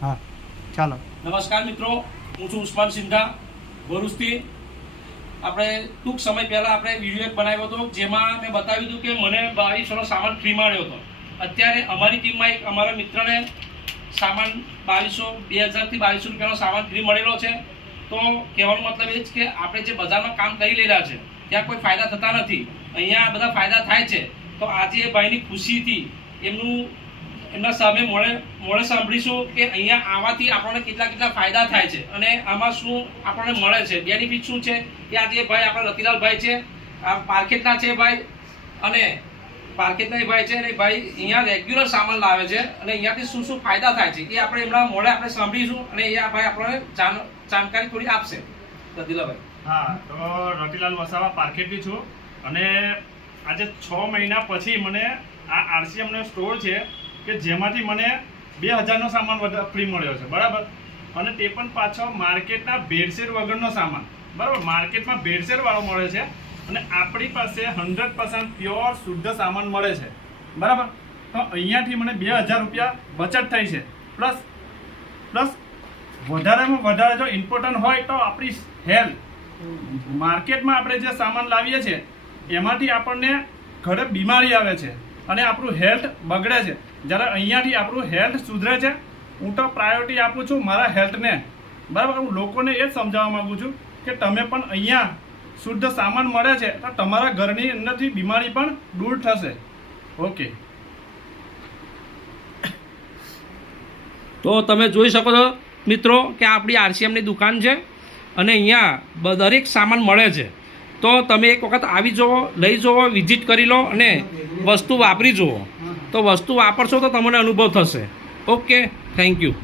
હા ચાલો. નમસ્કાર મિત્રો, હું છું ઉસ્માન સિંધા ભરૂચથી. આપણે ટૂંક સમય પહેલાં આપણે વિડીયો એક બનાવ્યો હતો જેમાં મેં બતાવ્યું હતું કે મને 2200નો સામાન ફ્રી મળ્યો હતો. અત્યારે અમારી ટીમમાં એક અમારા મિત્રને સામાન 2000થી 2200 રૂપિયાનો સામાન ફ્રી મળેલો છે. તો કહેવાનો મતલબ એ જ કે આપણે જે બજારમાં કામ કરી રહ્યા છે ત્યાં કોઈ ફાયદા થતા નથી, અહીંયા બધા ફાયદા થાય છે. તો આજે એ ભાઈની ખુશીથી એમના સામે મોડે સાંભળીશું કે અહીંયા આવવાથી આપણને કેટલા ફાયદા થાય છે અને આમાં શું આપણને મળે છે, બેનિફિટ શું છે. એ આજે ભાઈ આપણા રતિલાલભાઈ છે, આ પાર્કેટના છે ભાઈ, અને પાર્કેટના ભાઈ છે અને ભાઈ અહીંયા રેગ્યુલર સામાન લાવે છે અને અહીંયાથી શું શું ફાયદા થાય છે એ આપણે એમના મોડે આપણે સાંભળીશું અને એ આ ભાઈ આપણને જાણકારી થોડી આપશે. રતિલાલભાઈ. હા, તો રતિલાલ વસાવા પાર્કેટથી છું અને આજે 6 મહિના પછી મને આ આરસીએમનો સ્ટોર છે કે જેમાંથી મને 2000નો સામાન ફ્રી મળ્યો છે, બરાબર. અને તે પણ પાછો માર્કેટના ભેળસેળ વગરનો સામાન, બરાબર. માર્કેટમાં ભેળસેળવાળો મળે છે અને આપણી પાસે 100% પ્યોર શુદ્ધ સામાન મળે છે, બરાબર. તો અહીંયાથી મને 2000 રૂપિયા બચત થઈ છે. પ્લસ વધારેમાં વધારે જો ઇમ્પોર્ટન્ટ હોય તો આપણી હેલ્થ. માર્કેટમાં આપણે જે સામાન લાવીએ છીએ એમાંથી આપણને ઘરે બીમારી આવે છે અને આપણું હેલ્થ બગડે છે. જ્યારે અહીંયાથી આપણું હેલ્થ સુધરે છે. હું તો પ્રાયોરિટી આપું છું મારા હેલ્થને, બરાબર. હું લોકોને એ જ સમજાવવા માગું છું કે તમે પણ અહીંયા શુદ્ધ સામાન મળે છે તો તમારા ઘરની અંદરથી બીમારી પણ દૂર થશે. ઓકે. તો તમે જોઈ શકો છો મિત્રો કે આપણી આરસીએમની દુકાન છે અને અહીંયા દરેક સામાન મળે છે. તો તમે એક વખત આવી જુઓ, લઈ જુઓ, વિઝિટ કરી લો અને વસ્તુ વાપરી જુઓ. તો વસ્તુ વાપરશો તો તમને અનુભવ થશે. Okay, thank you.